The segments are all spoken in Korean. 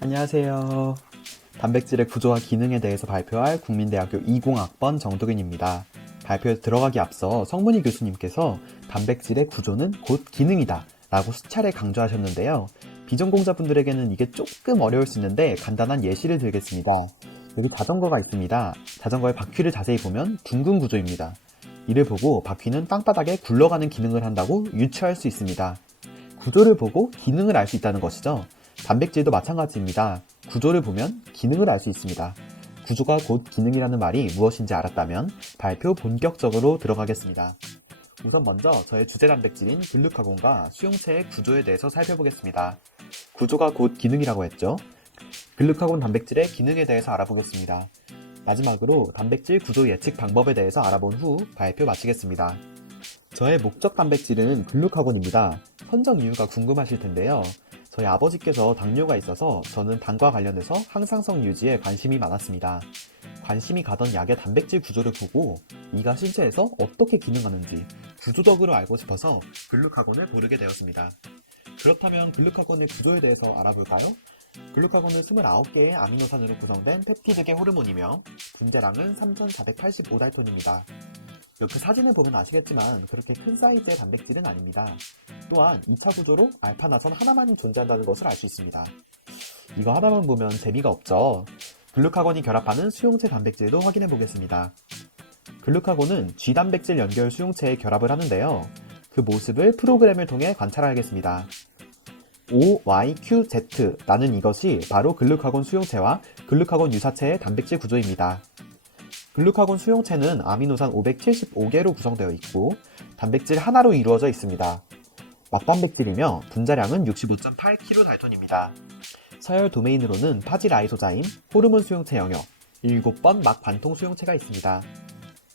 안녕하세요. 단백질의 구조와 기능에 대해서 발표할 국민대학교 20학번 정도균입니다. 발표에 들어가기 앞서 성문희 교수님께서 단백질의 구조는 곧 기능이다 라고 수차례 강조하셨는데요. 비전공자분들에게는 이게 조금 어려울 수 있는데 간단한 예시를 들겠습니다. 여기 자전거가 있습니다. 자전거의 바퀴를 자세히 보면 둥근 구조입니다. 이를 보고 바퀴는 땅바닥에 굴러가는 기능을 한다고 유추할 수 있습니다. 구조를 보고 기능을 알 수 있다는 것이죠. 단백질도 마찬가지입니다. 구조를 보면 기능을 알 수 있습니다. 구조가 곧 기능이라는 말이 무엇인지 알았다면 발표 본격적으로 들어가겠습니다. 우선 먼저 저의 주제 단백질인 글루카곤과 수용체의 구조에 대해서 살펴보겠습니다. 구조가 곧 기능이라고 했죠. 글루카곤 단백질의 기능에 대해서 알아보겠습니다. 마지막으로 단백질 구조 예측 방법에 대해서 알아본 후 발표 마치겠습니다. 저의 목적 단백질은 글루카곤입니다. 선정 이유가 궁금하실 텐데요. 저희 아버지께서 당뇨가 있어서 저는 당과 관련해서 항상성 유지에 관심이 많았습니다. 관심이 가던 약의 단백질 구조를 보고 이가 신체에서 어떻게 기능하는지 구조적으로 알고 싶어서 글루카곤을 고르게 되었습니다. 그렇다면 글루카곤의 구조에 대해서 알아볼까요? 글루카곤은 29개의 아미노산으로 구성된 펩티드계 호르몬이며 분자량은 3485달톤입니다. 이렇게 사진을 보면 아시겠지만 그렇게 큰 사이즈의 단백질은 아닙니다. 또한 2차 구조로 알파나선 하나만 존재한다는 것을 알 수 있습니다. 이거 하나만 보면 재미가 없죠. 글루카곤이 결합하는 수용체 단백질도 확인해 보겠습니다. 글루카곤은 G단백질 연결 수용체에 결합을 하는데요. 그 모습을 프로그램을 통해 관찰하겠습니다. OYQZ라는 이것이 바로 글루카곤 수용체와 글루카곤 유사체의 단백질 구조입니다. 글루카곤 수용체는 아미노산 575개로 구성되어 있고 단백질 하나로 이루어져 있습니다. 막단백질이며 분자량은 65.8kDalton입니다. 서열 도메인으로는 파지라이소자임, 호르몬 수용체 영역, 7번 막 관통 수용체가 있습니다.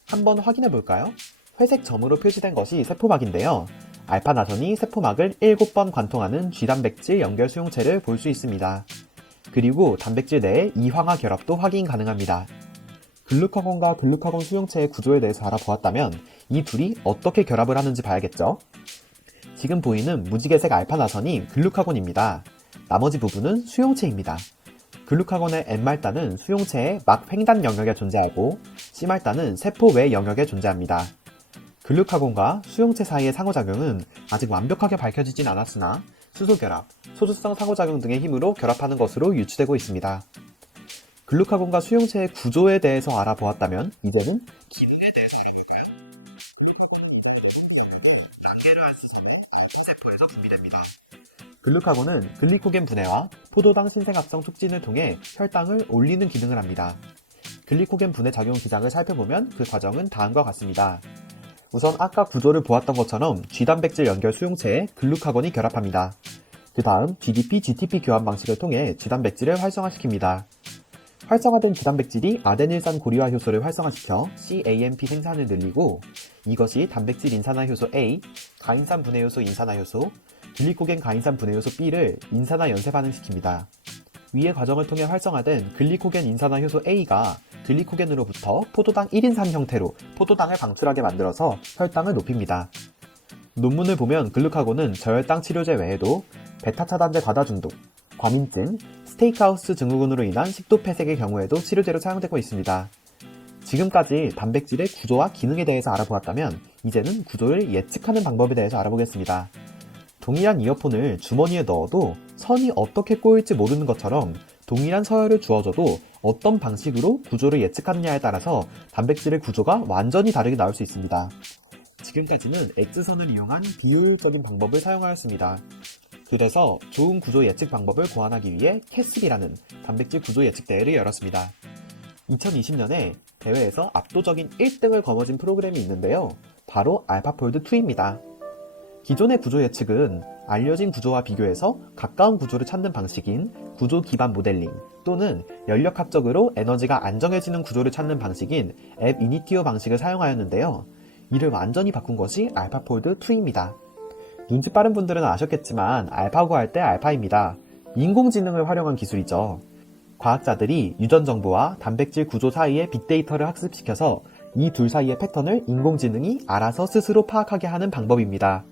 한번 확인해 볼까요? 회색 점으로 표시된 것이 세포막인데요. 알파나선이 세포막을 7번 관통하는 G단백질 연결 수용체를 볼 수 있습니다. 그리고 단백질 내의 이황화 결합도 확인 가능합니다. 글루카곤과 글루카곤 수용체의 구조에 대해서 알아보았다면 이 둘이 어떻게 결합을 하는지 봐야겠죠? 지금 보이는 무지개색 알파나선이 글루카곤입니다. 나머지 부분은 수용체입니다. 글루카곤의 N말단은 수용체의 막 횡단 영역에 존재하고 C말단은 세포 외 영역에 존재합니다. 글루카곤과 수용체 사이의 상호작용은 아직 완벽하게 밝혀지진 않았으나 수소결합, 소주성 상호작용 등의 힘으로 결합하는 것으로 유추되고 있습니다. 글루카곤과 수용체의 구조에 대해서 알아보았다면 이제는 기능에 대해서 알아볼까요? 단계를 할 수 있는 세포에서 분비됩니다. 글루카곤은 글리코겐 분해와 포도당 신생합성 촉진을 통해 혈당을 올리는 기능을 합니다. 글리코겐 분해 작용 기장을 살펴보면 그 과정은 다음과 같습니다. 우선 아까 구조를 보았던 것처럼 G단백질 연결 수용체에 글루카곤이 결합합니다. 그 다음 GDP, GTP 교환 방식을 통해 G단백질을 활성화시킵니다. 활성화된 G단백질이 아데닐산 고리화 효소를 활성화시켜 CAMP 생산을 늘리고 이것이 단백질 인산화 효소 A, 가인산 분해 효소 인산화 효소, 글리코겐 가인산 분해 효소 B를 인산화 연쇄 반응시킵니다. 위의 과정을 통해 활성화된 글리코겐 인산화 효소 A가 글리코겐으로부터 포도당 1인산 형태로 포도당을 방출하게 만들어서 혈당을 높입니다. 논문을 보면 글루카곤은 저혈당 치료제 외에도 베타 차단제 과다 중독, 과민증, 스테이크하우스 증후군으로 인한 식도 폐색의 경우에도 치료제로 사용되고 있습니다. 지금까지 단백질의 구조와 기능에 대해서 알아보았다면 이제는 구조를 예측하는 방법에 대해서 알아보겠습니다. 동일한 이어폰을 주머니에 넣어도 선이 어떻게 꼬일지 모르는 것처럼 동일한 서열을 주어져도 어떤 방식으로 구조를 예측하느냐에 따라서 단백질의 구조가 완전히 다르게 나올 수 있습니다. 지금까지는 X선을 이용한 비효율적인 방법을 사용하였습니다. 그래서 좋은 구조 예측 방법을 고안하기 위해 캐슬이라는 단백질 구조 예측 대회를 열었습니다. 2020년에 대회에서 압도적인 1등을 거머쥔 프로그램이 있는데요. 바로 알파폴드2입니다. 기존의 구조 예측은 알려진 구조와 비교해서 가까운 구조를 찾는 방식인 구조 기반 모델링 또는 연력학적으로 에너지가 안정해지는 구조를 찾는 방식인 앱 이니티오 방식을 사용하였는데요. 이를 완전히 바꾼 것이 알파폴드2입니다. 눈치 빠른 분들은 아셨겠지만 알파고 할 때 알파입니다. 인공지능을 활용한 기술이죠. 과학자들이 유전 정보와 단백질 구조 사이의 빅데이터를 학습시켜서 이 둘 사이의 패턴을 인공지능이 알아서 스스로 파악하게 하는 방법입니다.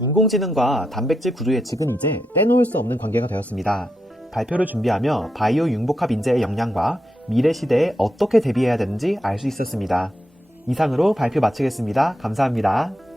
인공지능과 단백질 구조 예측은 이제 떼놓을 수 없는 관계가 되었습니다. 발표를 준비하며 바이오 융복합 인재의 역량과 미래 시대에 어떻게 대비해야 되는지 알 수 있었습니다. 이상으로 발표 마치겠습니다. 감사합니다.